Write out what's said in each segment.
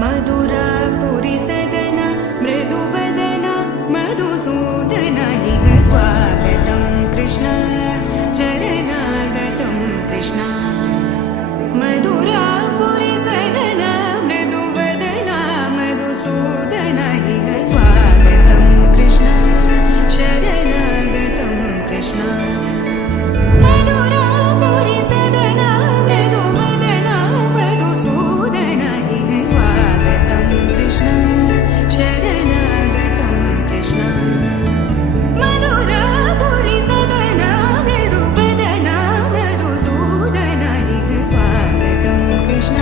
मधुरापुरि सदन मृदुवदन मधुसूदन इह स्वागतं कृष्ण चरणागतं कृष्ण मधुरापुरि सदन मृदुवदन मधुसूदन इह स्वागतं कृष्ण शरणागतं कृष्ण मधुरापुरि सदन मृदुवदन मधुसूदन इह स्वागतं कृष्ण शरणागतं कृष्ण मधुरापुरि सदन मृदुवदन मधुसूदन इह स्वागतं कृष्ण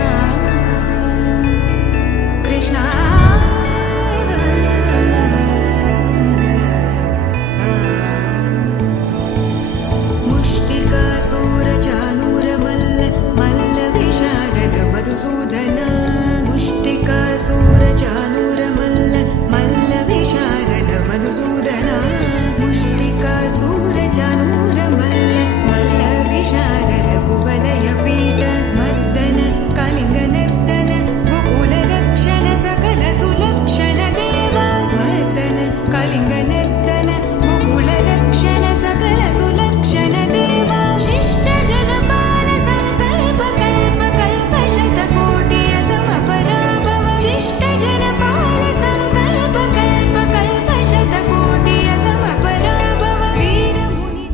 कृष्ण मुष्टिकासूरचानूरमल्ल मल्लविशारद मधुसूदन मुष्टिकासूरचानूरमल्ल मल्लविशारद मधुसूदन मुष्टिकासूरचानूरमल्ल मल्लविशारद कुवलयपीठ मर्दन कलिङ्गनर्तन गोकुलरक्षण सकल सुलक्षण देवा मर्दन कलिङ्गनर्तन गोकुलरक्षण सकल सुलक्षण देवा शिष्ट जनपाल संकल्प कल्प कल्प शतकोटि असमपराभव शिष्ट जनपाल संकल्प कल्प कल्प शतकोटि असमपराभव वीर मुनि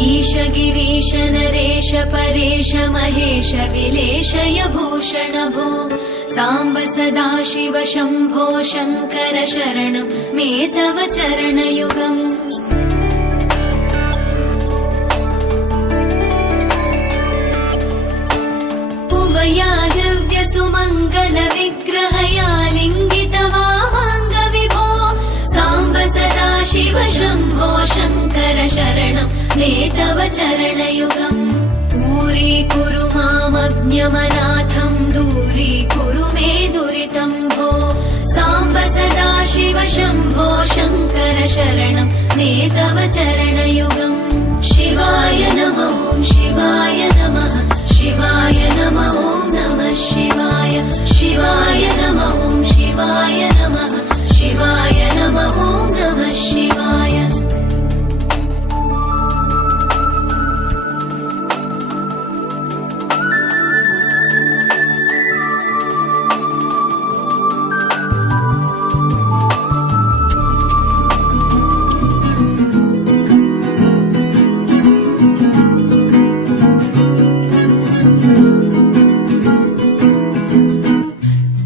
ईश गिरीश नरेश परेश महेश विलेशय भूषण भो साम्ब सदाशिव शम्भो शङ्कर शरणं मे तव चरणयुगम् उभया दिव्य सुमङ्गल विग्रहया लिङ्गित वामाङ्ग विभो साम्ब सदाशिव शम्भो शङ्कर शरणं मे तव चरणयुगम् दूरीकुरु मामज्ञमनाथं दूरीकुरु मे दुरितं भो साम्ब सदाशिव शम्भो शङ्कर शरणं मे तव चरणयुगम् शिवाय नमः शिवाय नमः शिवाय नमः नमः शिवाय शिवाय नमः शिवाय नमः शिवाय नमः नमः शिवाय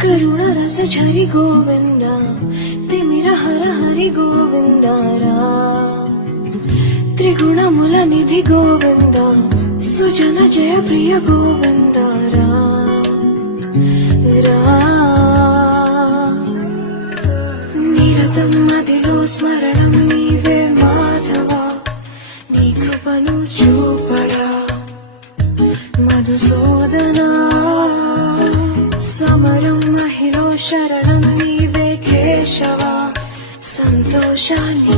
करुणरस झरि गोविन्द तिमिर हर हरि गोविन्द त्रिगुणमुल निधि गोविन्द सुजन जय प्रिय गोविन्द निरतं मदिलो स्मरणं नीवे माधव नी कृपनु చూపడా మధుసూదనా సమరం మహిళ శరణం నీవే కేశవ సంతోషాన్ని